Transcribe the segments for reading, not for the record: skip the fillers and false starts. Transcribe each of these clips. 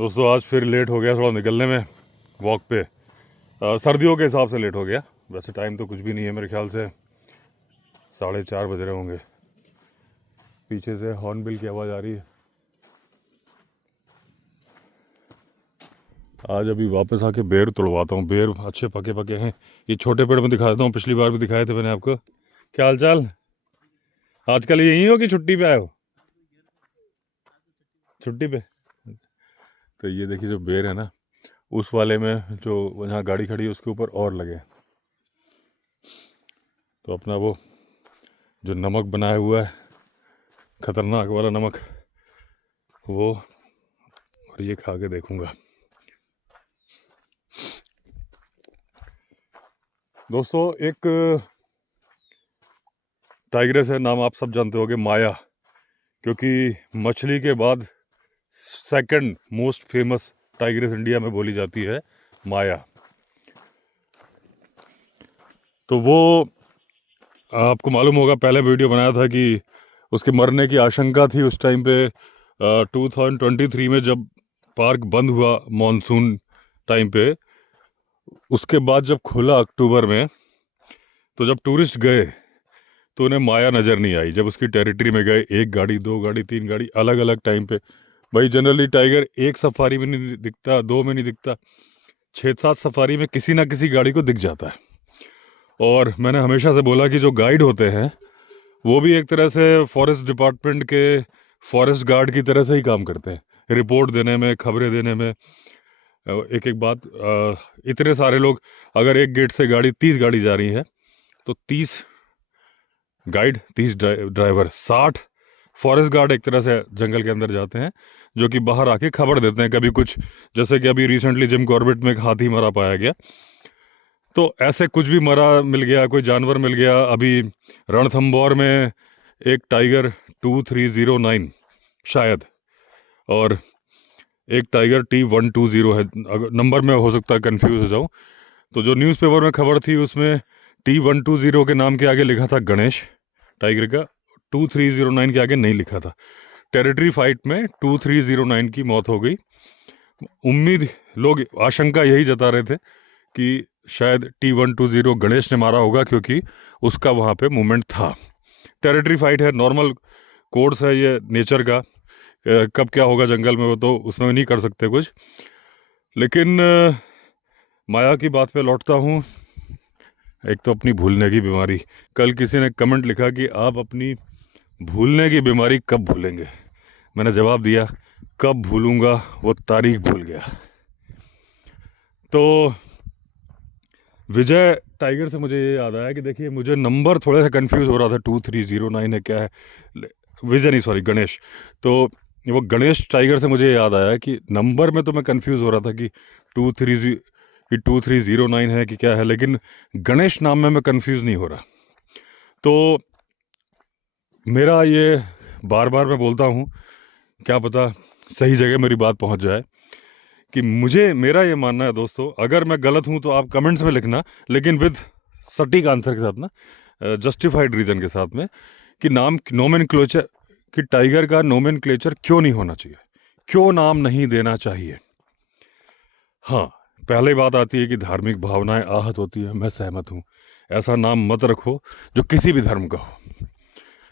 दोस्तों आज फिर लेट हो गया थोड़ा निकलने में वॉक पे। सर्दियों के हिसाब से लेट हो गया। वैसे टाइम तो कुछ भी नहीं है, मेरे ख्याल से 4:30 बज रहे होंगे। पीछे से हॉर्नबिल की आवाज़ आ रही है। आज अभी वापस आके बेर तोड़वाता हूँ। बेर अच्छे पके पके हैं। ये छोटे पेड़ में दिखा देता हूँ, पिछली बार भी दिखाए थे मैंने आपको। क्या हाल चाल? आजकल यहीं हो कि छुट्टी पे आए हो? छुट्टी पे। तो ये देखिए जो बेर है ना, उस वाले में जो यहाँ गाड़ी खड़ी है उसके ऊपर और लगे। तो अपना वो जो नमक बनाया हुआ है, खतरनाक वाला नमक, वो और ये खा के देखूंगा। दोस्तों एक टाइग्रेस है, नाम आप सब जानते होंगे, माया। क्योंकि मछली के बाद second most famous tigress India में बोली जाती है, माया। तो वो आपको मालूम होगा, पहले वीडियो बनाया था कि उसके मरने की आशंका थी उस टाइम पे। 2023 में जब पार्क बंद हुआ मॉनसून टाइम पे, उसके बाद जब खुला अक्टूबर में, तो जब टूरिस्ट गए तो उन्हें माया नज़र नहीं आई। जब उसकी टेरिटरी में गए, एक गाड़ी, दो गाड़ी, तीन गाड़ी, अलग अलग टाइम पे। भाई जनरली टाइगर एक सफारी में नहीं दिखता, दो में नहीं दिखता, 6-7 सफारी में किसी ना किसी गाड़ी को दिख जाता है। और मैंने हमेशा से बोला कि जो गाइड होते हैं वो भी एक तरह से फॉरेस्ट डिपार्टमेंट के फॉरेस्ट गार्ड की तरह से ही काम करते हैं, रिपोर्ट देने में, खबरें देने में। एक एक बात, इतने सारे लोग, अगर एक गेट से गाड़ी 30 गाड़ी जा रही है तो 30 गाइड, 30 ड्राइवर, 60 फॉरेस्ट गार्ड एक तरह से जंगल के अंदर जाते हैं, जो कि बाहर आके खबर देते हैं। कभी कुछ, जैसे कि अभी रिसेंटली जिम कॉर्बेट में एक हाथी मरा पाया गया, तो ऐसे कुछ भी मरा मिल गया, कोई जानवर मिल गया। अभी रणथंबोर में एक टाइगर 2309 शायद, और एक टाइगर T120 है। अगर नंबर में हो सकता है कंफ्यूज हो जाऊँ, तो जो न्यूज़पेपर में खबर थी उसमें T120 के नाम के आगे लिखा था गणेश टाइगर का, 2309 के आगे नहीं लिखा था। टेरिटरी फाइट में 2309 की मौत हो गई। उम्मीद, लोग आशंका यही जता रहे थे कि शायद T120 गणेश ने मारा होगा, क्योंकि उसका वहाँ पे मूवमेंट था। टेरिटरी फाइट है, नॉर्मल कोर्स है ये नेचर का। कब क्या होगा जंगल में वो तो उसमें नहीं कर सकते कुछ। लेकिन माया की बात पे लौटता हूँ। एक तो अपनी भूलने की बीमारी। कल किसी ने कमेंट लिखा कि आप अपनी भूलने की बीमारी कब भूलेंगे। मैंने जवाब दिया, कब भूलूंगा वो तारीख भूल गया। तो विजय टाइगर से मुझे ये याद आया कि देखिए, मुझे नंबर थोड़ा सा कंफ्यूज हो रहा था, 2309 है क्या है, विजय नहीं सॉरी गणेश। तो वो गणेश टाइगर से मुझे याद आया कि नंबर में तो मैं कंफ्यूज हो रहा था कि 2309 है कि क्या है, लेकिन गणेश नाम में मैं कंफ्यूज नहीं हो रहा। तो मेरा ये बार बार मैं बोलता हूँ, क्या पता सही जगह मेरी बात पहुँच जाए, कि मेरा ये मानना है दोस्तों, अगर मैं गलत हूँ तो आप कमेंट्स में लिखना, लेकिन विद सटीक आंसर के साथ ना, जस्टिफाइड रीज़न के साथ में, कि नाम नोमेनक्लेचर, कि टाइगर का नोमेनक्लेचर क्यों नहीं होना चाहिए, क्यों नाम नहीं देना चाहिए। हाँ, पहले बात आती है कि धार्मिक भावनाएं आहत होती है, मैं सहमत हूँ। ऐसा नाम मत रखो जो किसी भी धर्म का हो।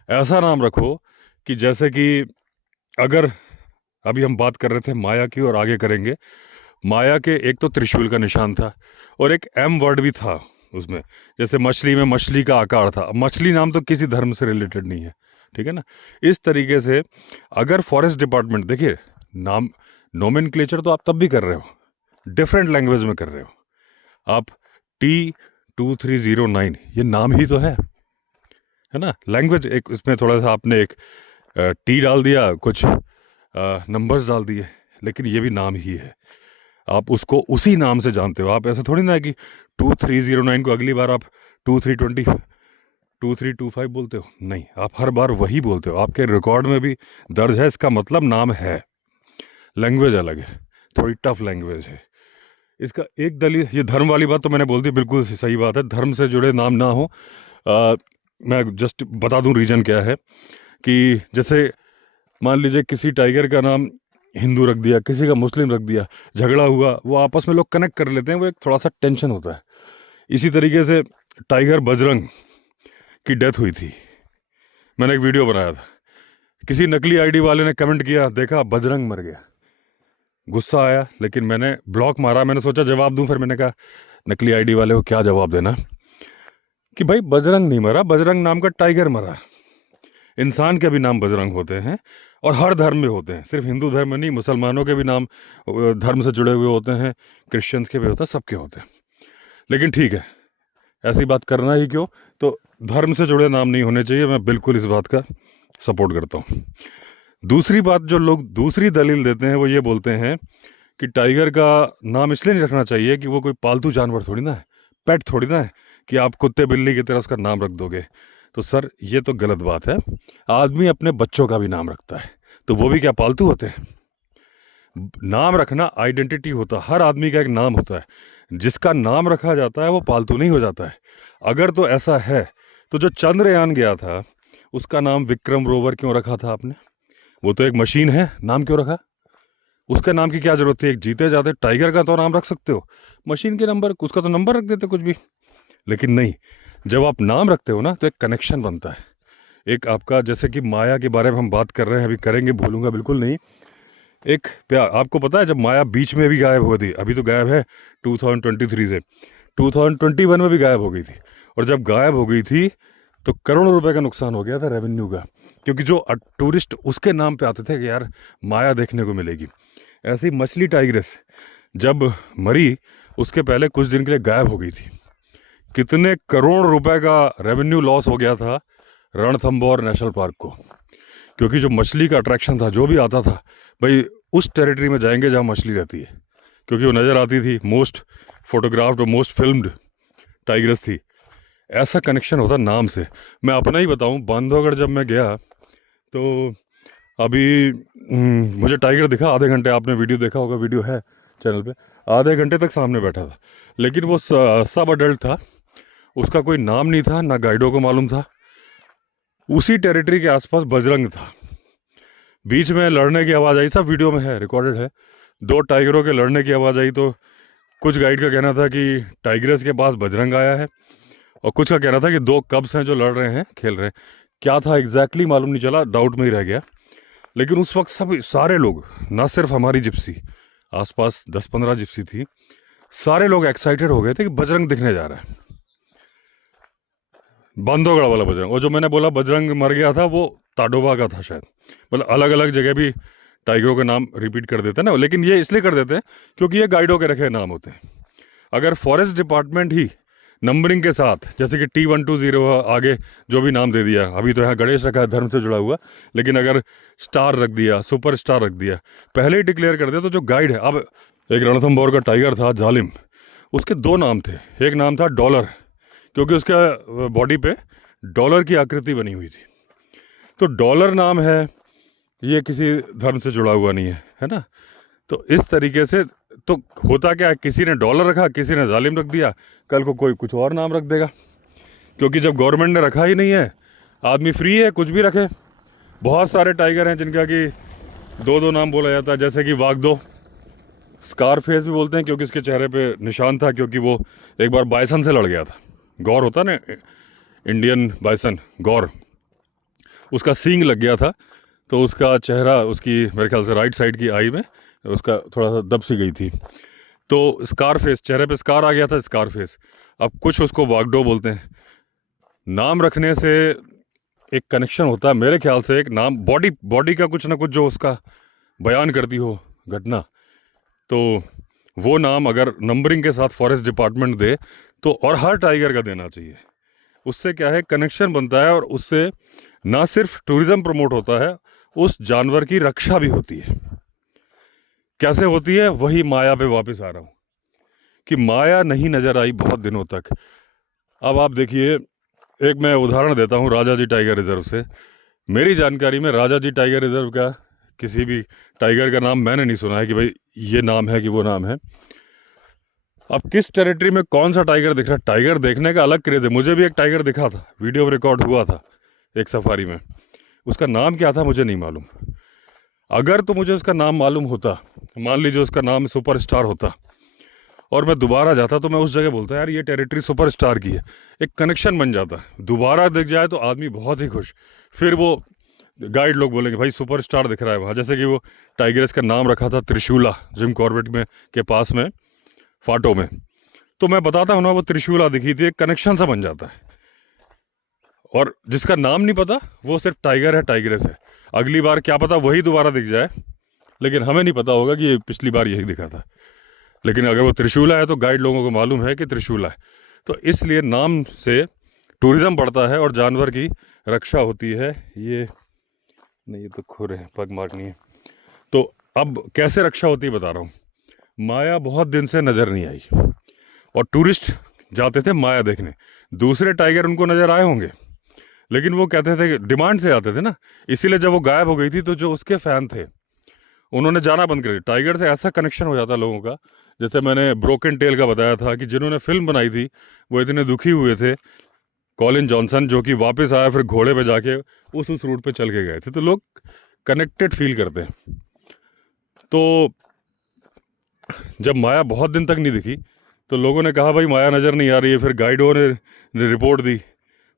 ऐसा नाम रखो कि जैसे कि, अगर अभी हम बात कर रहे थे माया की और आगे करेंगे, माया के एक तो त्रिशूल का निशान था और एक M वर्ड भी था उसमें। जैसे मछली में मछली का आकार था। मछली नाम तो किसी धर्म से रिलेटेड नहीं है, ठीक है ना। इस तरीके से अगर फॉरेस्ट डिपार्टमेंट, देखिए नाम नोमेनक्लेचर तो आप तब भी कर रहे हो, डिफरेंट लैंग्वेज में कर रहे हो आप। T2309 ये नाम ही तो है ना। लैंग्वेज एक, इसमें थोड़ा सा आपने एक टी डाल दिया, कुछ नंबर्स डाल दिए, लेकिन ये भी नाम ही है। आप उसको उसी नाम से जानते हो। आप ऐसा थोड़ी ना है कि 2309 को अगली बार आप 2320, 2325 बोलते हो, नहीं, आप हर बार वही बोलते हो। आपके रिकॉर्ड में भी दर्ज है, इसका मतलब नाम है। लैंग्वेज अलग है, थोड़ी टफ लैंग्वेज है। इसका एक दलील, ये धर्म वाली बात तो मैंने बोल दी, बिल्कुल सही बात है, धर्म से जुड़े नाम ना हो। मैं जस्ट बता दूं रीज़न क्या है, कि जैसे मान लीजिए किसी टाइगर का नाम हिंदू रख दिया, किसी का मुस्लिम रख दिया, झगड़ा हुआ, वो आपस में लोग कनेक्ट कर लेते हैं, वो एक थोड़ा सा टेंशन होता है। इसी तरीके से टाइगर बजरंग की डेथ हुई थी, मैंने एक वीडियो बनाया था, किसी नकली आईडी वाले ने कमेंट किया, देखा बजरंग मर गया, गुस्सा आया, लेकिन मैंने ब्लॉक मारा। मैंने सोचा जवाब दूं, फिर मैंने कहा नकली आईडी वाले को क्या जवाब देना कि भाई बजरंग नहीं मरा, बजरंग नाम का टाइगर मरा। इंसान के भी नाम बजरंग होते हैं और हर धर्म में होते हैं, सिर्फ हिंदू धर्म में नहीं, मुसलमानों के भी नाम धर्म से जुड़े हुए होते हैं, क्रिश्चियंस के भी होते हैं, सबके होते हैं। लेकिन ठीक है, ऐसी बात करना ही क्यों, तो धर्म से जुड़े नाम नहीं होने चाहिए, मैं बिल्कुल इस बात का सपोर्ट करता हूँ। दूसरी बात जो लोग दूसरी दलील देते हैं वो ये बोलते हैं कि टाइगर का नाम इसलिए नहीं रखना चाहिए कि वो कोई पालतू जानवर थोड़ी ना है, पेट थोड़ी ना है कि आप कुत्ते बिल्ली की तरह उसका नाम रख दोगे। तो सर ये तो गलत बात है, आदमी अपने बच्चों का भी नाम रखता है, तो वो भी क्या पालतू होते हैं? नाम रखना आइडेंटिटी होता है, हर आदमी का एक नाम होता है, जिसका नाम रखा जाता है वो पालतू नहीं हो जाता है। अगर तो ऐसा है तो जो चंद्रयान गया था उसका नाम विक्रम रोवर क्यों रखा था आपने? वो तो एक मशीन है, नाम क्यों रखा? उसके नाम की क्या जरूरत थी? एक जीते जाते टाइगर का तो नाम रख सकते हो, मशीन के नंबर, उसका तो नंबर रख देते कुछ भी। लेकिन नहीं, जब आप नाम रखते हो ना तो एक कनेक्शन बनता है, एक आपका, जैसे कि माया के बारे में हम बात कर रहे हैं, अभी करेंगे, भूलूंगा बिल्कुल नहीं। एक प्यार, आपको पता है जब माया बीच में भी गायब हुई थी, अभी तो गायब है 2023 से, 2021 में भी गायब हो गई थी, और जब गायब हो गई थी तो करोड़ों रुपए का नुकसान हो गया था रेवेन्यू का, क्योंकि जो टूरिस्ट उसके नाम पे आते थे कि यार माया देखने को मिलेगी। ऐसी मछली टाइग्रेस जब मरी उसके पहले कुछ दिन के लिए गायब हो गई थी, कितने करोड़ रुपए का रेवेन्यू लॉस हो गया था रणथंभौर नेशनल पार्क को, क्योंकि जो मछली का अट्रैक्शन था, जो भी आता था भाई उस टेरिटरी में जाएंगे जहाँ मछली रहती है, क्योंकि वो नज़र आती थी, मोस्ट फोटोग्राफ्ड और मोस्ट फिल्म्ड टाइग्रेस थी। ऐसा कनेक्शन होता नाम से। मैं अपना ही बताऊं, बांधवगढ़ जब मैं गया तो अभी मुझे टाइगर दिखा आधे घंटे, आपने वीडियो देखा होगा, वीडियो है चैनल पे, आधे घंटे तक सामने बैठा था, लेकिन वो सब अडल्ट था, उसका कोई नाम नहीं था, ना गाइडों को मालूम था। उसी टेरिटरी के आसपास बजरंग था, बीच में लड़ने की आवाज़ आई, सब वीडियो में है, रिकॉर्डेड है, 2 टाइगरों के लड़ने की आवाज़ आई, तो कुछ गाइड का कहना था कि टाइग्रेस के पास बजरंग आया है, और कुछ का कहना था कि 2 कब्स हैं जो लड़ रहे हैं, खेल रहे हैं। क्या था एग्जैक्टली मालूम नहीं चला, डाउट में ही रह गया। लेकिन उस वक्त सब सारे लोग, ना सिर्फ हमारी जिप्सी, आसपास 10-15 जिप्सी थी, सारे लोग एक्साइटेड हो गए थे कि बजरंग दिखने जा रहा है, बांधवगढ़ वाला बजरंग। और जो मैंने बोला बजरंग मर गया था वो ताडोबा का था शायद, मतलब अलग अलग जगह भी टाइगरों के नाम रिपीट कर देते हैं ना, लेकिन ये इसलिए कर देते हैं क्योंकि ये गाइडों के रखे नाम होते हैं। अगर फॉरेस्ट डिपार्टमेंट ही नंबरिंग के साथ, जैसे कि T120 आगे जो भी नाम दे दिया, अभी तो यहाँ गणेश रखा है धर्म से जुड़ा हुआ, लेकिन अगर स्टार रख दिया, सुपर स्टार रख दिया, पहले ही डिक्लेयर कर दिया, तो जो गाइड है, अब एक रणथंभौर का टाइगर था जालिम, उसके 2 नाम थे, एक नाम था डॉलर, क्योंकि उसका बॉडी पे डॉलर की आकृति बनी हुई थी, तो डॉलर नाम है, ये किसी धर्म से जुड़ा हुआ नहीं है ना। तो इस तरीके से तो होता क्या है, किसी ने डॉलर रखा, किसी ने जालिम रख दिया, कल को कोई कुछ और नाम रख देगा, क्योंकि जब गवर्नमेंट ने रखा ही नहीं है, आदमी फ्री है कुछ भी रखे। बहुत सारे टाइगर हैं जिनका कि 2-2 नाम बोला जाता है, जैसे कि वागदो, स्कार फेस भी बोलते हैं क्योंकि उसके चेहरे पे निशान था, क्योंकि वो एक बार बाइसन से लड़ गया था, गौर होता ना, इंडियन बाइसन गौर, उसका सींग लग गया था, तो उसका चेहरा, उसकी मेरे ख्याल से राइट साइड की आई में उसका थोड़ा सा दब सी गई थी, तो स्कार फेस, चेहरे पे स्कार आ गया था, स्कार फेस। अब कुछ उसको वागडो बोलते हैं। नाम रखने से एक कनेक्शन होता है मेरे ख्याल से, एक नाम बॉडी का कुछ ना कुछ जो उसका बयान करती हो घटना, तो वो नाम अगर नंबरिंग के साथ फॉरेस्ट डिपार्टमेंट दे तो, और हर टाइगर का देना चाहिए, उससे क्या है कनेक्शन बनता है, और उससे ना सिर्फ टूरिज्म प्रमोट होता है, उस जानवर की रक्षा भी होती है। कैसे होती है, वही माया पे वापस आ रहा हूँ कि माया नहीं नज़र आई बहुत दिनों तक। अब आप देखिए, एक मैं उदाहरण देता हूँ राजा जी टाइगर रिजर्व से। मेरी जानकारी में राजा जी टाइगर रिजर्व का किसी भी टाइगर का नाम मैंने नहीं सुना है कि भाई ये नाम है कि वो नाम है। अब किस टेरिटरी में कौन सा टाइगर दिख रहा है, टाइगर देखने का अलग क्रेज है। मुझे भी एक टाइगर दिखा था, वीडियो रिकॉर्ड हुआ था एक सफारी में, उसका नाम क्या था मुझे नहीं मालूम। अगर तो मुझे उसका नाम मालूम होता, मान लीजिए उसका नाम सुपरस्टार होता और मैं दोबारा जाता, तो मैं उस जगह बोलता यार ये टेरिटरी सुपरस्टार की है, एक कनेक्शन बन जाता। दोबारा दिख जाए तो आदमी बहुत ही खुश, फिर वो गाइड लोग बोलेंगे भाई सुपरस्टार दिख रहा है वहाँ। जैसे कि वो टाइगर्स का नाम रखा था त्रिशूला, जिम कॉर्बेट में के पास में फाटो में, तो मैं बताता हूँ ना वो त्रिशूला दिखी थी, एक कनेक्शन सा बन जाता है। और जिसका नाम नहीं पता वो सिर्फ टाइगर है, टाइगरेस है, अगली बार क्या पता वही दोबारा दिख जाए, लेकिन हमें नहीं पता होगा कि ये पिछली बार यही दिखा था। लेकिन अगर वो त्रिशूला है तो गाइड लोगों को मालूम है कि त्रिशूला है, तो इसलिए नाम से टूरिज्म बढ़ता है और जानवर की रक्षा होती है। ये नहीं, ये तो खुर है, पग मार्क नहीं है। तो अब कैसे रक्षा होती है बता रहा हूँ। माया बहुत दिन से नज़र नहीं आई और टूरिस्ट जाते थे माया देखने, दूसरे टाइगर उनको नज़र आए होंगे, लेकिन वो कहते थे, डिमांड से आते थे ना, इसीलिए जब वो गायब हो गई थी तो जो उसके फ़ैन थे उन्होंने जाना बंद कर दिया। टाइगर से ऐसा कनेक्शन हो जाता लोगों का, जैसे मैंने ब्रोकन टेल का बताया था कि जिन्होंने फिल्म बनाई थी वो इतने दुखी हुए थे, कॉलिन जॉनसन जो कि वापस आया फिर घोड़े पे जाके उस रूट पे चल के गए थे, तो लोग कनेक्टेड फील करते हैं। तो जब माया बहुत दिन तक नहीं दिखी तो लोगों ने कहा भाई माया नज़र नहीं आ रही है, फिर गाइडों ने रिपोर्ट दी,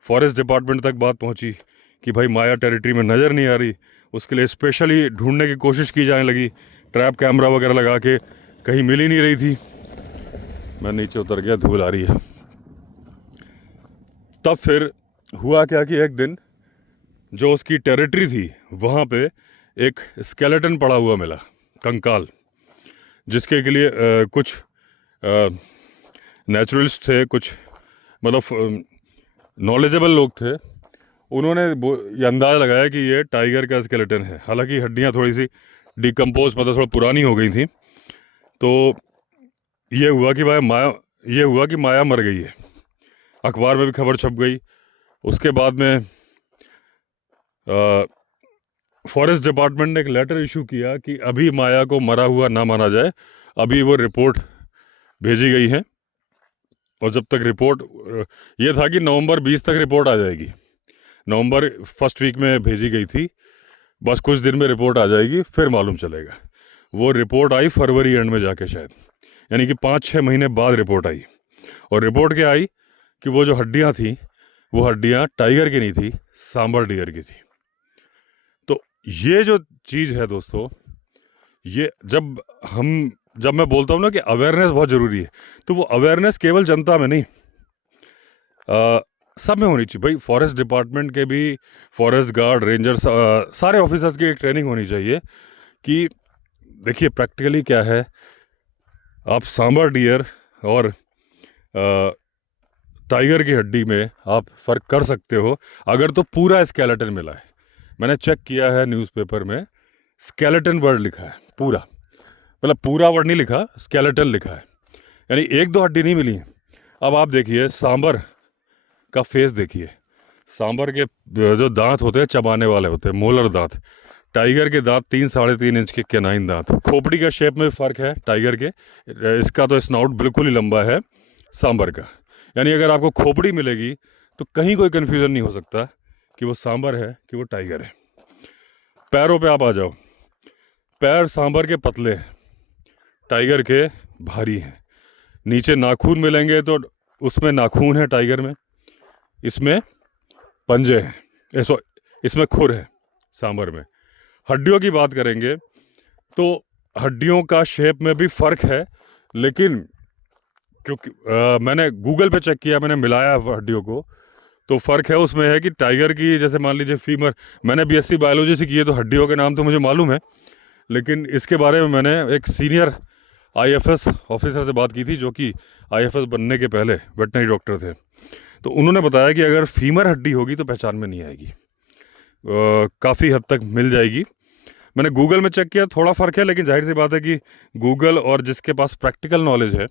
फॉरेस्ट डिपार्टमेंट तक बात पहुंची कि भाई माया टेरिटरी में नज़र नहीं आ रही, उसके लिए स्पेशली ढूंढने की कोशिश की जाने लगी, ट्रैप कैमरा वगैरह लगा के, कहीं मिल ही नहीं रही थी। मैं नीचे उतर गया, धूल आ रही है। तब फिर हुआ क्या कि एक दिन जो उसकी टेरिटरी थी वहाँ पे एक स्केलेटन पड़ा हुआ मिला, कंकाल, जिसके के लिए कुछ नेचुरलिस्ट थे, कुछ मतलब नॉलेजेबल लोग थे, उन्होंने ये अंदाज़ा लगाया कि ये टाइगर का स्केलेटन है। हालांकि हड्डियाँ थोड़ी सी डिकम्पोज, मतलब थोड़ा पुरानी हो गई थी। तो ये हुआ कि माया मर गई है, अखबार में भी खबर छप गई। उसके बाद में फॉरेस्ट डिपार्टमेंट ने एक लेटर इशू किया कि अभी माया को मरा हुआ ना माना जाए, अभी वो रिपोर्ट भेजी गई है, और जब तक रिपोर्ट, ये था कि नवंबर 20 तक रिपोर्ट आ जाएगी, नवंबर फर्स्ट वीक में भेजी गई थी, बस कुछ दिन में रिपोर्ट आ जाएगी, फिर मालूम चलेगा। वो रिपोर्ट आई फरवरी एंड में जाके शायद, यानी कि 5-6 महीने बाद रिपोर्ट आई। और रिपोर्ट क्या आई कि वो जो हड्डियाँ थी वो हड्डियाँ टाइगर की नहीं थी, सांबर डियर की थी। तो ये जो चीज़ है दोस्तों, ये जब मैं बोलता हूँ ना कि अवेयरनेस बहुत ज़रूरी है, तो वो अवेयरनेस केवल जनता में नहीं, सब में होनी चाहिए भाई। फॉरेस्ट डिपार्टमेंट के भी, फॉरेस्ट गार्ड, रेंजर्स, सारे ऑफिसर्स की एक ट्रेनिंग होनी चाहिए कि देखिए प्रैक्टिकली क्या है, आप सांबर डियर और टाइगर की हड्डी में आप फ़र्क कर सकते हो अगर तो पूरा स्केलेटन मिला है। मैंने चेक किया है न्यूज़पेपर में, स्केलेटन वर्ड लिखा है पूरा, मतलब पूरा वर्ड नहीं लिखा, स्केलेटन लिखा है, यानी 1-2 हड्डी नहीं मिली है। अब आप देखिए सांबर का फेस देखिए, सांबर के जो दांत होते हैं चबाने वाले होते हैं, मोलर दांत, टाइगर के दांत 3-3.5 इंच के कैनाइन दांत। खोपड़ी का शेप में फ़र्क है टाइगर के, इसका तो स्नाउट बिल्कुल ही लंबा है सांबर का, यानी अगर आपको खोपड़ी मिलेगी तो कहीं कोई कन्फ्यूज़न नहीं हो सकता कि वो सांबर है कि वो टाइगर है। पैरों पे आप आ जाओ, पैर सांबर के पतले हैं, टाइगर के भारी हैं। नीचे नाखून मिलेंगे तो उसमें नाखून है टाइगर में, इसमें पंजे हैं, इसमें खुर है सांबर में। हड्डियों की बात करेंगे तो हड्डियों का शेप में भी फ़र्क है, लेकिन क्योंकि मैंने गूगल पे चेक किया, मैंने मिलाया हड्डियों को, तो फ़र्क है उसमें है कि टाइगर की, जैसे मान लीजिए फीमर, मैंने बीएससी बायोलॉजी से की है तो हड्डियों के नाम तो मुझे मालूम है, लेकिन इसके बारे में मैंने एक सीनियर आईएफएस ऑफिसर से बात की थी जो कि आईएफएस बनने के पहले वेटनरी डॉक्टर थे। तो उन्होंने बताया कि अगर फीमर हड्डी होगी तो पहचान में नहीं आएगी, काफ़ी हद तक मिल जाएगी। मैंने गूगल में चेक किया, थोड़ा फ़र्क है, लेकिन जाहिर सी बात है कि गूगल और जिसके पास प्रैक्टिकल नॉलेज है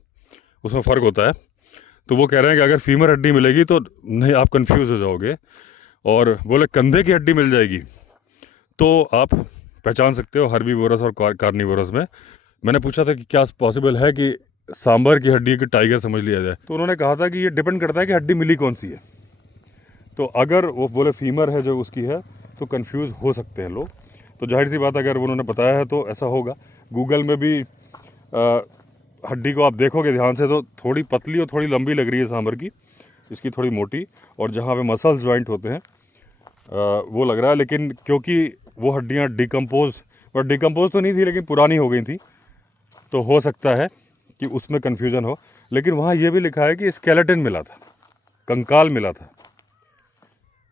उसमें फ़र्क होता है। तो वो कह रहे हैं कि अगर फीमर हड्डी मिलेगी तो नहीं, आप कंफ्यूज हो जाओगे, और बोले कंधे की हड्डी मिल जाएगी तो आप पहचान सकते हो हर्बीवोरस और कार्निवोरस में। मैंने पूछा था कि क्या पॉसिबल है कि सांबर की हड्डी की टाइगर समझ लिया जाए, तो उन्होंने कहा था कि ये डिपेंड करता है कि हड्डी मिली कौन सी है। तो अगर वो बोले फीमर है जो उसकी है तो कंफ्यूज हो सकते हैं लोग, तो जाहिर सी बात अगर उन्होंने बताया है तो ऐसा होगा। गूगल में भी हड्डी को आप देखोगे ध्यान से तो थोड़ी पतली और थोड़ी लंबी लग रही है सांभर की, इसकी थोड़ी मोटी, और जहाँ पे मसल्स जॉइंट होते हैं वो लग रहा है। लेकिन क्योंकि वो हड्डियाँ डिकम्पोज तो नहीं थी लेकिन पुरानी हो गई थी, तो हो सकता है कि उसमें कन्फ्यूज़न हो। लेकिन वहाँ ये भी लिखा है कि स्केलेटन मिला था, कंकाल मिला था,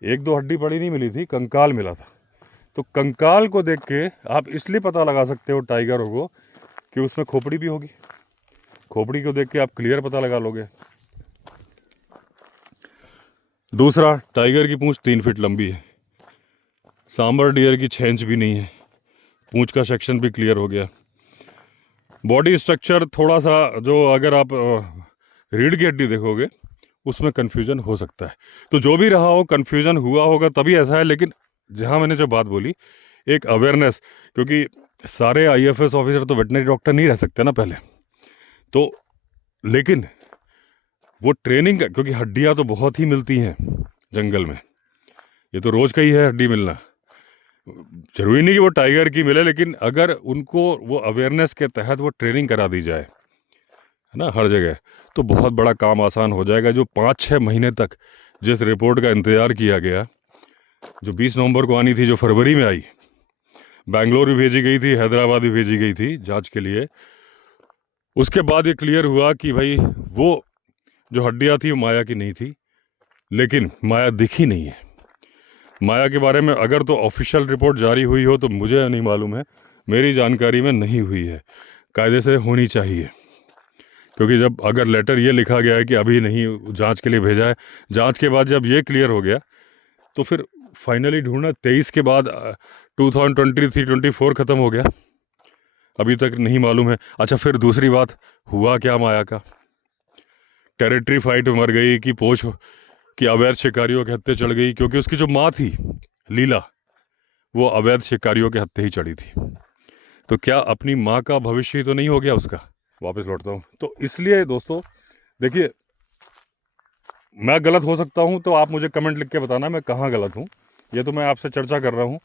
1-2 हड्डी बड़ी नहीं मिली थी, कंकाल मिला था। तो कंकाल को देख के आप इसलिए पता लगा सकते हो टाइगरों को कि उसमें खोपड़ी भी होगी, खोपड़ी को देख के आप क्लियर पता लगा लोगे। दूसरा, टाइगर की पूंछ 3 फीट लंबी है, सांबर डियर की 6 इंच भी नहीं है, पूंछ का सेक्शन भी क्लियर हो गया। बॉडी स्ट्रक्चर थोड़ा सा, जो अगर आप रीढ़ की हड्डी देखोगे उसमें कन्फ्यूजन हो सकता है। तो जो भी रहा हो, कन्फ्यूजन हुआ होगा तभी ऐसा है। लेकिन जहाँ मैंने जो बात बोली, एक अवेयरनेस, क्योंकि सारे आईएफएस ऑफिसर तो वेटनरी डॉक्टर नहीं रह सकते ना पहले तो, लेकिन वो ट्रेनिंग का, क्योंकि हड्डियाँ तो बहुत ही मिलती हैं जंगल में, ये तो रोज़ का ही है हड्डी मिलना, जरूरी नहीं कि वो टाइगर की मिले, लेकिन अगर उनको वो अवेयरनेस के तहत वो ट्रेनिंग करा दी जाए, है ना, हर जगह, तो बहुत बड़ा काम आसान हो जाएगा। जो 5-6 महीने तक जिस रिपोर्ट का इंतज़ार किया गया, जो 20 नवंबर को आनी थी, जो फरवरी में आई, बेंगलोर भी भेजी गई थी, हैदराबाद भी भेजी गई थी जांच के लिए, उसके बाद ये क्लियर हुआ कि भाई वो जो हड्डियाँ थी वो माया की नहीं थी, लेकिन माया दिखी नहीं है। माया के बारे में अगर तो ऑफिशियल रिपोर्ट जारी हुई हो तो मुझे नहीं मालूम है, मेरी जानकारी में नहीं हुई है, कायदे से होनी चाहिए। क्योंकि जब अगर लेटर ये लिखा गया है कि अभी नहीं, जांच के लिए भेजा है, जांच के बाद जब ये क्लियर हो गया तो फिर फाइनली ढूंढना 23 के बाद 2023-24 ख़त्म हो गया, अभी तक नहीं मालूम है। अच्छा, फिर दूसरी बात, हुआ क्या माया का? टेरिटरी फाइट मर गई कि पोछ कि अवैध शिकारियों के हत्थे चढ़ गई? क्योंकि उसकी जो माँ थी लीला, वो अवैध शिकारियों के हत्थे ही चढ़ी थी। तो क्या अपनी माँ का भविष्य तो नहीं हो गया उसका? वापस लौटता हूँ। तो इसलिए दोस्तों देखिए, मैं गलत हो सकता हूँ तो आप मुझे कमेंट लिख के बताना मैं कहाँ गलत हूँ। ये तो मैं आपसे चर्चा कर रहा हूँ,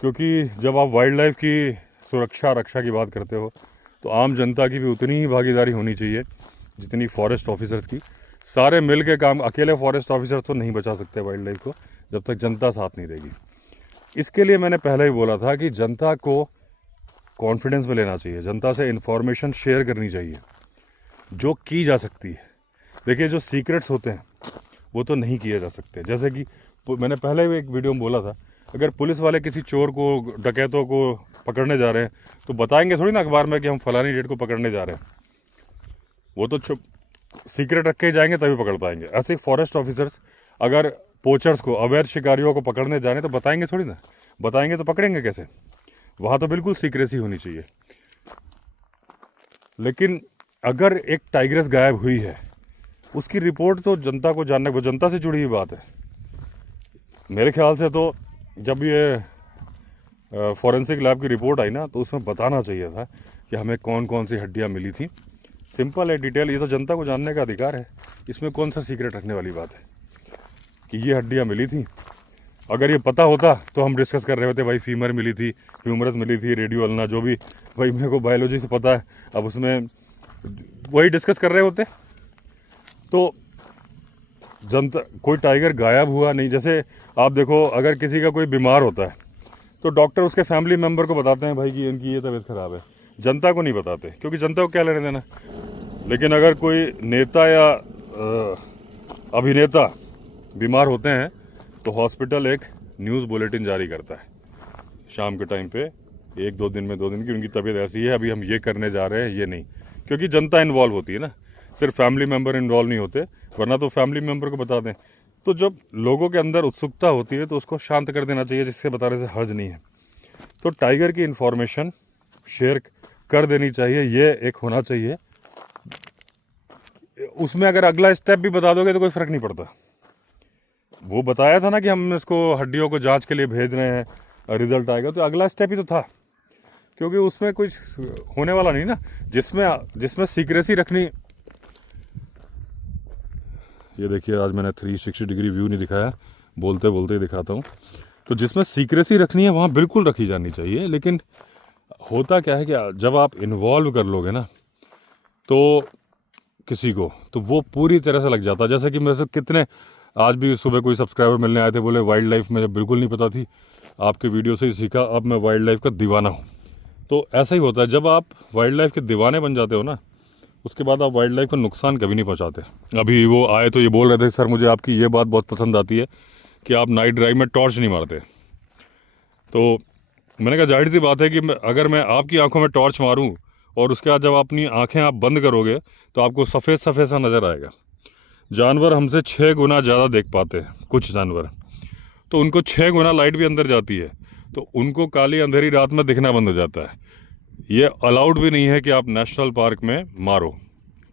क्योंकि जब आप वाइल्ड लाइफ की सुरक्षा रक्षा की बात करते हो तो आम जनता की भी उतनी ही भागीदारी होनी चाहिए जितनी फॉरेस्ट ऑफिसर्स की। सारे मिल के काम, अकेले फॉरेस्ट ऑफिसर तो नहीं बचा सकते वाइल्ड लाइफ को जब तक जनता साथ नहीं देगी। इसके लिए मैंने पहले ही बोला था कि जनता को कॉन्फिडेंस में लेना चाहिए, जनता से इन्फॉर्मेशन शेयर करनी चाहिए जो की जा सकती है। देखिए, जो सीक्रेट्स होते हैं वो तो नहीं किए जा सकते। जैसे कि मैंने पहले भी एक वीडियो में बोला था, अगर पुलिस वाले किसी चोर को, डकैतों को पकड़ने जा रहे हैं तो बताएंगे थोड़ी ना अखबार में कि हम फलानी डेट को पकड़ने जा रहे हैं, वो तो सीक्रेट रख के जाएंगे तभी पकड़ पाएंगे। ऐसे फॉरेस्ट ऑफिसर्स अगर पोचर्स को, अवैध शिकारियों को पकड़ने जा रहे हैं तो बताएंगे थोड़ी ना, बताएंगे तो पकड़ेंगे कैसे? वहाँ तो बिल्कुल सीक्रेसी होनी चाहिए। लेकिन अगर एक टाइग्रेस गायब हुई है, उसकी रिपोर्ट तो जनता को जानने, वो जनता से जुड़ी हुई बात है। मेरे ख्याल से तो जब ये फॉरेंसिक लैब की रिपोर्ट आई ना, तो उसमें बताना चाहिए था कि हमें कौन कौन सी हड्डियाँ मिली थी। सिंपल है, डिटेल, ये तो जनता को जानने का अधिकार है, इसमें कौन सा सीक्रेट रखने वाली बात है कि ये हड्डियाँ मिली थी। अगर ये पता होता तो हम डिस्कस कर रहे होते, भाई फीमर मिली थी, ह्यूमरस मिली थी, रेडियो अल्ना, जो भी, भाई मेरे को बायोलॉजी से पता है, अब उसमें वही डिस्कस कर रहे होते। तो जनता, कोई टाइगर गायब हुआ नहीं। जैसे आप देखो, अगर किसी का कोई बीमार होता है तो डॉक्टर उसके फैमिली मेम्बर को बताते हैं भाई कि इनकी ये तबीयत ख़राब है, जनता को नहीं बताते, क्योंकि जनता को क्या लेने देना। लेकिन अगर कोई नेता या अभिनेता बीमार होते हैं तो हॉस्पिटल एक न्यूज़ बुलेटिन जारी करता है शाम के टाइम पे, 1-2 दिन में 2 दिन की उनकी तबीयत ऐसी है, अभी हम ये करने जा रहे हैं, ये नहीं, क्योंकि जनता इन्वॉल्व होती है ना, सिर्फ फैमिली मेम्बर इन्वॉल्व नहीं होते, वरना तो फैमिली मेम्बर को बता दें। तो जब लोगों के अंदर उत्सुकता होती है तो उसको शांत कर देना चाहिए, जिससे बताने से हर्ज नहीं है। तो टाइगर की इन्फॉर्मेशन शेयर कर देनी चाहिए, ये एक होना चाहिए। उसमें अगर अगला स्टेप भी बता दोगे तो कोई फ़र्क नहीं पड़ता। वो बताया था ना कि हम इसको हड्डियों को जांच के लिए भेज रहे हैं, रिजल्ट आएगा, तो अगला स्टेप ही तो था, क्योंकि उसमें कुछ होने वाला नहीं ना, जिसमें सीक्रेसी रखनी। ये देखिए, आज मैंने 360 डिग्री व्यू नहीं दिखाया, बोलते बोलते ही दिखाता हूँ। तो जिसमें सीक्रेसी रखनी है वहाँ बिल्कुल रखी जानी चाहिए। लेकिन होता क्या है कि जब आप इन्वॉल्व कर लोगे ना तो किसी को, तो वो पूरी तरह से लग जाता है। जैसे कि मेरे से कितने आज भी सुबह कोई सब्सक्राइबर मिलने आए थे, बोले वाइल्ड लाइफ मुझे बिल्कुल नहीं पता थी, आपके वीडियो से ही सीखा, अब मैं वाइल्ड लाइफ का दीवाना हूँ। तो ऐसा ही होता है, जब आप वाइल्ड लाइफ के दीवाने बन जाते हो ना, उसके बाद आप वाइल्ड लाइफ को नुकसान कभी नहीं पहुँचाते। अभी वो आए तो ये बोल रहे थे, सर मुझे आपकी ये बात बहुत पसंद आती है कि आप नाइट ड्राइव में टॉर्च नहीं मारते। तो मैंने कहा जाहिर सी बात है कि अगर मैं आपकी आंखों में टॉर्च मारूं और उसके बाद जब अपनी आंखें आप बंद करोगे तो आपको सफ़ेद सफ़ेद सा नज़र आएगा। जानवर हमसे 6 गुना ज़्यादा देख पाते हैं, कुछ जानवर, तो उनको 6 गुना लाइट भी अंदर जाती है, तो उनको काली अंधेरी रात में दिखना बंद हो जाता है। ये अलाउड भी नहीं है कि आप नेशनल पार्क में मारो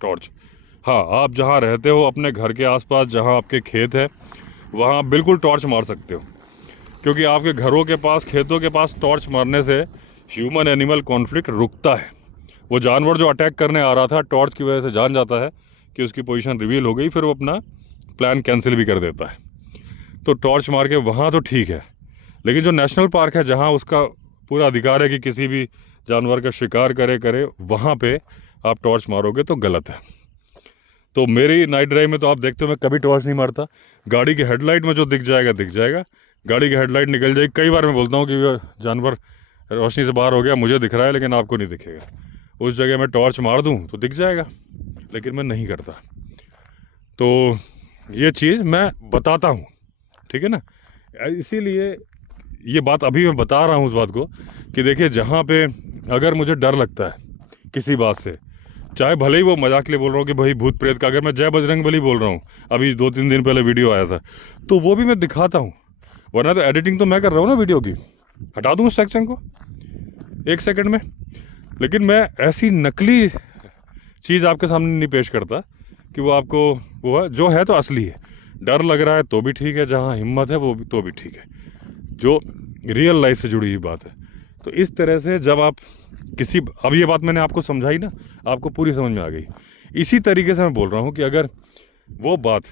टॉर्च। हाँ, आप जहाँ रहते हो अपने घर के आसपास, जहाँ आपके खेत है, वहाँ बिल्कुल टॉर्च मार सकते हो, क्योंकि आपके घरों के पास, खेतों के पास टॉर्च मारने से ह्यूमन एनिमल कॉन्फ्लिक्ट रुकता है। वो जानवर जो अटैक करने आ रहा था, टॉर्च की वजह से जान जाता है कि उसकी पोजीशन रिवील हो गई, फिर वो अपना प्लान कैंसिल भी कर देता है। तो टॉर्च मार के वहाँ तो ठीक है, लेकिन जो नेशनल पार्क है, जहाँ उसका पूरा अधिकार है कि किसी भी जानवर का शिकार करे, वहाँ पे आप टॉर्च मारोगे तो गलत है। तो मेरी नाइट ड्राइव में तो आप देखते हो मैं कभी टॉर्च नहीं मारता। गाड़ी की हेडलाइट में जो दिख जाएगा दिख जाएगा, गाड़ी की हेडलाइट निकल जाएगी। कई बार मैं बोलता हूँ कि वो जानवर रोशनी से बाहर हो गया, मुझे दिख रहा है लेकिन आपको नहीं दिखेगा, उस जगह मैं टॉर्च मार दूँ तो दिख जाएगा, लेकिन मैं नहीं करता। तो ये चीज़ मैं बताता हूँ, ठीक है ना। इसीलिए ये बात अभी मैं बता रहा हूँ उस बात को कि देखिए, जहाँ पे अगर मुझे डर लगता है किसी बात से, चाहे भले ही वो मजाक के लिए बोल रहा हूँ कि भाई भूत प्रेत का, अगर मैं जय बजरंगबली बोल रहा हूँ, अभी 2-3 दिन पहले वीडियो आया था, तो वो भी मैं दिखाता हूँ, वरना तो एडिटिंग तो मैं कर रहा हूँ ना वीडियो की, हटा दूँ उस सेक्शन को 1 सेकंड में। लेकिन मैं ऐसी नकली चीज़ आपके सामने नहीं पेश करता कि वो आपको वो है, जो है तो असली है। डर लग रहा है तो भी ठीक है, जहाँ हिम्मत है वो भी तो भी ठीक है, जो रियल लाइफ से जुड़ी हुई बात है। तो इस तरह से जब आप किसी, अब ये बात मैंने आपको समझाई ना, आपको पूरी समझ में आ गई। इसी तरीके से मैं बोल रहा हूँ कि अगर वो बात,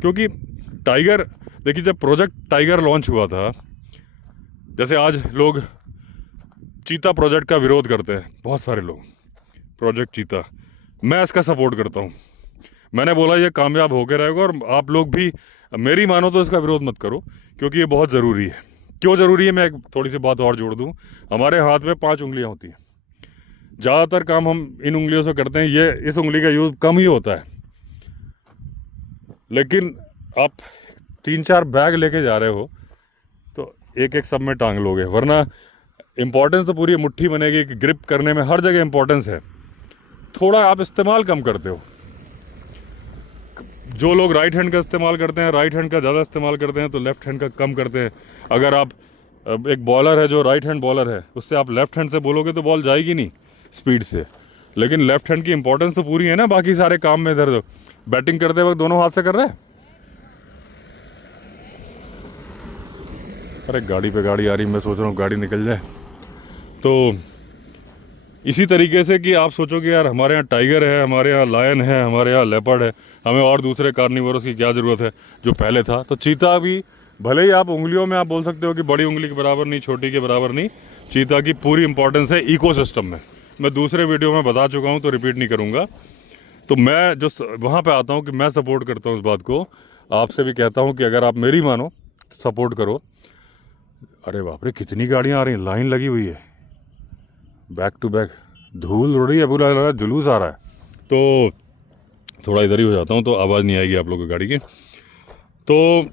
क्योंकि टाइगर, देखिए जब प्रोजेक्ट टाइगर लॉन्च हुआ था, जैसे आज लोग चीता प्रोजेक्ट का विरोध करते हैं, बहुत सारे लोग, प्रोजेक्ट चीता, मैं इसका सपोर्ट करता हूँ। मैंने बोला ये कामयाब होकर रहेगा, और आप लोग भी मेरी मानो तो इसका विरोध मत करो, क्योंकि ये बहुत ज़रूरी है। क्यों ज़रूरी है, मैं एक थोड़ी सी बात और जोड़ दूँ। हमारे हाथ में 5 उंगलियाँ होती हैं, ज़्यादातर काम हम इन उंगलियों से करते हैं, ये इस उंगली का यूज़ कम ही होता है। लेकिन आप 3-4 बैग लेके जा रहे हो तो एक सब में टांग लोगे, वरना इम्पोर्टेंस तो पूरी मुट्ठी बनेगी, कि ग्रिप करने में हर जगह इम्पोर्टेंस है, थोड़ा आप इस्तेमाल कम करते हो। जो लोग राइट हैंड का इस्तेमाल करते हैं, राइट हैंड का ज़्यादा इस्तेमाल करते हैं, तो लेफ़्ट हैंड का कम करते हैं। अगर आप एक बॉलर है जो राइट हैंड बॉलर है, उससे आप लेफ़्ट हैंड से बोलोगे तो बॉल जाएगी नहीं स्पीड से, लेकिन लेफ़्ट हैंड की इंपॉर्टेंस तो पूरी है ना बाकी सारे काम में। इधर बैटिंग करते वक्त दोनों हाथ से कर रहे हैं। अरे गाड़ी पे गाड़ी आ रही, मैं सोच रहा हूँ गाड़ी निकल जाए। तो इसी तरीके से कि आप सोचोगे यार हमारे यहाँ टाइगर है, हमारे यहाँ लायन है, हमारे यहाँ लेपर्ड है, हमें और दूसरे कार्निवोरस की क्या ज़रूरत है जो पहले था। तो चीता भी, भले ही आप उंगलियों में आप बोल सकते हो कि बड़ी उंगली के बराबर नहीं, छोटी के बराबर नहीं, चीता की पूरी इंपॉर्टेंस है इकोसिस्टम में। मैं दूसरे वीडियो में बता चुका हूँ, तो रिपीट नहीं करूँगा। तो मैं जो वहाँ पर आता हूँ कि मैं सपोर्ट करता हूँ इस बात को, आपसे भी कहता हूँ कि अगर आप मेरी मानो सपोर्ट करो। अरे बाप रे, कितनी गाड़ियाँ आ रही हैं, लाइन लगी हुई है, बैक टू बैक, धूल उड़ रही है, पूरा लगा जुलूस आ रहा है। तो थोड़ा इधर ही हो जाता हूँ तो आवाज़ नहीं आएगी आप लोगों की गाड़ी की। तो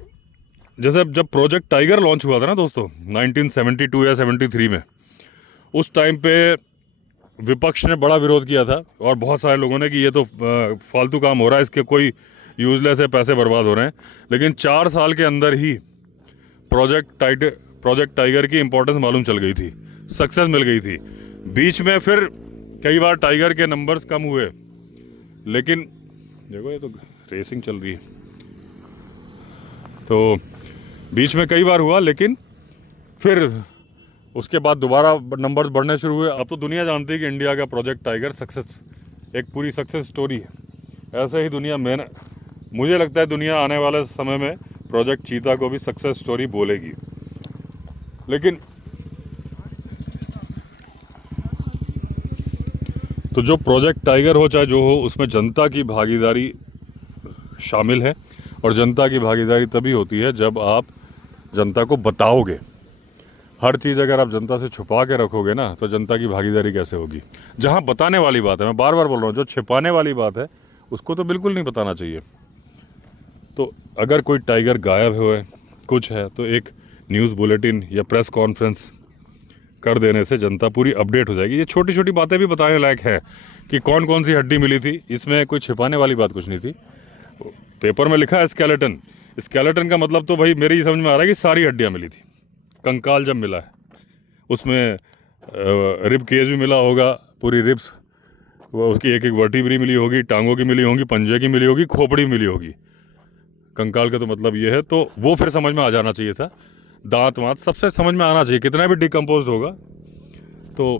जैसे जब प्रोजेक्ट टाइगर लॉन्च हुआ था ना दोस्तों, 1972 या 73 में, उस टाइम पे विपक्ष ने बड़ा विरोध किया था, और बहुत सारे लोगों ने कि ये तो फालतू काम हो रहा है, इसके कोई यूजलेस है, पैसे बर्बाद हो रहे हैं। लेकिन 4 साल के अंदर ही प्रोजेक्ट टाइगर की इंपॉर्टेंस मालूम चल गई थी, सक्सेस मिल गई थी। बीच में फिर कई बार टाइगर के नंबर्स कम हुए, लेकिन देखो ये तो रेसिंग चल रही है, तो बीच में कई बार हुआ, लेकिन फिर उसके बाद दोबारा नंबर्स बढ़ने शुरू हुए। अब तो दुनिया जानती है कि इंडिया का प्रोजेक्ट टाइगर सक्सेस, एक पूरी सक्सेस स्टोरी है। ऐसे ही दुनिया में, मुझे लगता है दुनिया आने वाले समय में प्रोजेक्ट चीता को भी सक्सेस स्टोरी बोलेगी। लेकिन तो जो प्रोजेक्ट टाइगर हो चाहे जो हो, उसमें जनता की भागीदारी शामिल है। और जनता की भागीदारी तभी होती है जब आप जनता को बताओगे। हर चीज़ अगर आप जनता से छुपा के रखोगे ना, तो जनता की भागीदारी कैसे होगी। जहाँ बताने वाली बात है, मैं बार बार बोल रहा हूँ, जो छिपाने वाली बात है उसको तो बिल्कुल नहीं बताना चाहिए। तो अगर कोई टाइगर गायब हुए कुछ है, तो एक न्यूज़ बुलेटिन या प्रेस कॉन्फ्रेंस कर देने से जनता पूरी अपडेट हो जाएगी। ये छोटी छोटी बातें भी बताने लायक है कि कौन कौन सी हड्डी मिली थी, इसमें कोई छिपाने वाली बात कुछ नहीं थी। पेपर में लिखा है स्केलेटन, स्केलेटन का मतलब तो भाई मेरी समझ में आ रहा है कि सारी हड्डियाँ मिली थी। कंकाल जब मिला है उसमें रिब केज भी मिला होगा, पूरी रिब्स, वो उसकी एक एक वर्टिब्री मिली होगी, टांगों की मिली होगी, पंजे की मिली होगी, खोपड़ी मिली होगी। कंकाल का तो मतलब ये है, तो वो फिर समझ में आ जाना चाहिए था। दांत वांत सबसे समझ में आना चाहिए, कितना भी डिकम्पोज होगा। तो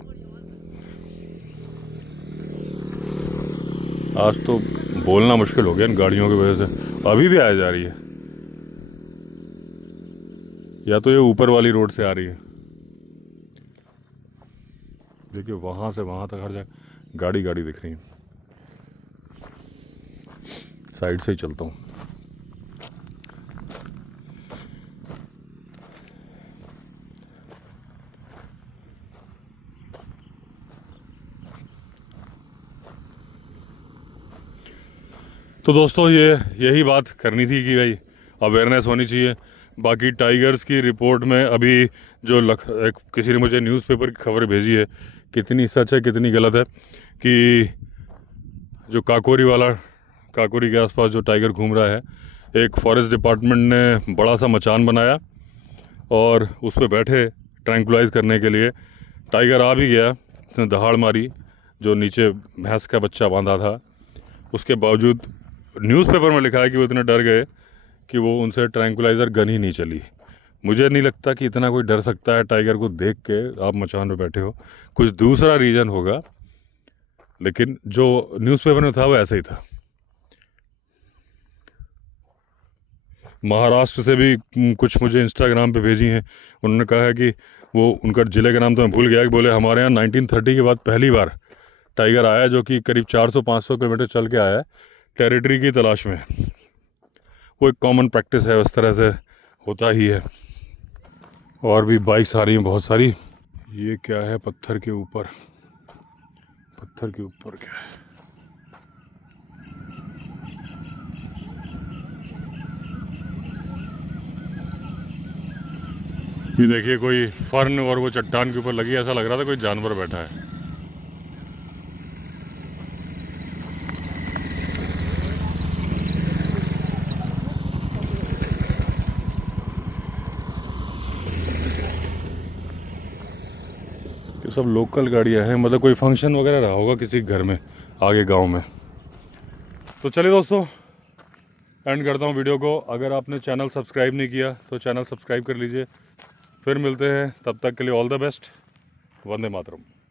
आज तो बोलना मुश्किल हो गया इन गाड़ियों की वजह से। अभी भी आ जा रही है, या तो ये ऊपर वाली रोड से आ रही है। देखिए वहाँ से वहाँ तक हर जगह गाड़ी गाड़ी दिख रही है। साइड से ही चलता हूँ। तो दोस्तों यही बात करनी थी कि भाई अवेयरनेस होनी चाहिए। बाकी टाइगर्स की रिपोर्ट में अभी जो किसी ने मुझे न्यूज़पेपर की खबर भेजी है, कितनी सच है कितनी गलत है, कि जो काकोरी के आसपास जो टाइगर घूम रहा है, एक फॉरेस्ट डिपार्टमेंट ने बड़ा सा मचान बनाया और उस पर बैठे ट्रैंकुलाइज करने के लिए। टाइगर आ भी गया, उसने दहाड़ मारी, जो नीचे भैंस का बच्चा बांधा था। उसके बावजूद न्यूज़पेपर में लिखा है कि वो इतने डर गए कि वो उनसे ट्रैंकुलाइज़र गन ही नहीं चली। मुझे नहीं लगता कि इतना कोई डर सकता है टाइगर को देख के। आप मचान पे बैठे हो, कुछ दूसरा रीज़न होगा, लेकिन जो न्यूज़पेपर में था वो ऐसे ही था। महाराष्ट्र से भी कुछ मुझे इंस्टाग्राम पे भेजी हैं, उन्होंने कहा है कि वो उनका ज़िले का नाम तो मैं भूल गया, कि बोले हमारे यहाँ 1930 के बाद पहली बार टाइगर आया, जो कि करीब 400-500 किलोमीटर चल के आया है टेरिटरी की तलाश में। वो एक कॉमन प्रैक्टिस है, उस तरह से होता ही है। और भी बाइक्स आ रही हैं बहुत सारी। ये क्या है पत्थर के ऊपर क्या है? ये देखिए कोई फर्न और वो चट्टान के ऊपर लगी, ऐसा लग रहा था कोई जानवर बैठा है। ये सब लोकल गाड़ियां हैं, मतलब कोई फंक्शन वगैरह रहा होगा किसी घर में आगे गांव में। तो चलिए दोस्तों, एंड करता हूँ वीडियो को। अगर आपने चैनल सब्सक्राइब नहीं किया तो चैनल सब्सक्राइब कर लीजिए। फिर मिलते हैं, तब तक के लिए all the best. Vande Mataram.